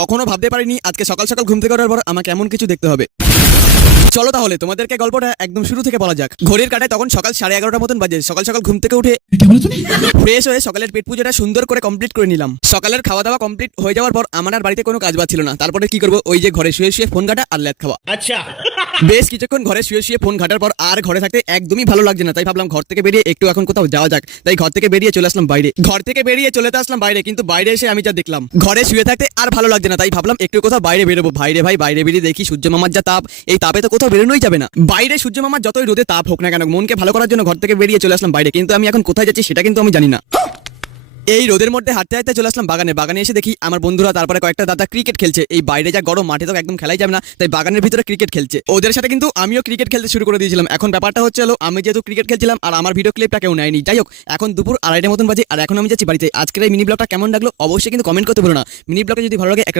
কখনো ভাবতে পারিনি আজকে সকাল সকাল ঘুম থেকে ওঠার পর আমাকে এমন কিছু দেখতে হবে। চলো তাহলে তোমাদেরকে গল্পটা একদম শুরু থেকে বলা যাক। ঘড়ির কাঁটায় তখন সকাল 11:30 মতন বাজে। সকাল সকাল ঘুম থেকে উঠে ফ্রেশ হয়ে সকালের পেট পুজোটা সুন্দর করে কমপ্লিট করে নিলাম। সকালের খাওয়া দাওয়া কমপ্লিট হয়ে যাওয়ার পর আমার আর বাড়িতে কোনো কাজ বাজ ছিল না। তারপরে কি করবো, ওই যে ঘরে শুয়ে শুয়ে ফোন ঘাটা আর ল্যাদ খাওয়া। আচ্ছা, বেশ কিছুক্ষণ ঘরে শুয়ে শুয়ে ফোন ঘাটার পর আর ঘরে থাকতে একদমই ভালো লাগছে না। তাই ভাবলাম ঘর থেকে বেরিয়ে একটু এখন কোথাও যাওয়া যাক। তাই ঘর থেকে বেরিয়ে চলে আসলাম বাইরে। কিন্তু বাইরে এসে আমি যা দেখলাম, ঘরে শুয়ে থাকতে আর ভালো লাগছে না। তাই ভাবলাম একটু কোথাও বাইরে বেরোবো। বাইরে বেরিয়ে দেখি সূর্য মামার যা তাপ, এই তাপে তো কোথাও বেরোনোই যাবে না। বাইরে সূর্য মামার যতই রোদে তাপ হোক না কেন, মনকে ভালো করার জন্য ঘর থেকে বেরিয়ে চলে আসলাম বাইরে। কিন্তু আমি এখন কোথায় যাচ্ছি সেটা কিন্তু আমি জানি না। এই রোদের মধ্যে হাঁটতে হাঁটতে চলে আসলাম বাগানে এসে দেখি আমার বন্ধুরা তারপরে কয়েকটা দাদা ক্রিকেট খেলছে। এই বাইরে যা গরম, মাঠে তো একদম খেলাই যাবে না, তাই বাগানের ভিতরে ক্রিকেট খেলছে। ওদের সাথে কিন্তু আমিও ক্রিকেট খেলতে শুরু করে দিয়েছিলাম। এখন ব্যাপারটা হচ্ছে হলো, আমি যেহেতু ক্রিকেট খেলছিলাম আর আমার ভিডিও ক্লিপটা কেউ নেয়নি। যাই হোক, এখন দুপুর 2:30 মতন বাজে আর এখন আমি যাচ্ছি বাড়িতে। আজকের এই মিনি ব্লগটা কেমন লাগলো অবশ্যই কিন্তু কমেন্ট করতে বলো না। মিনি ব্লগটা যদি ভালো লাগে একটা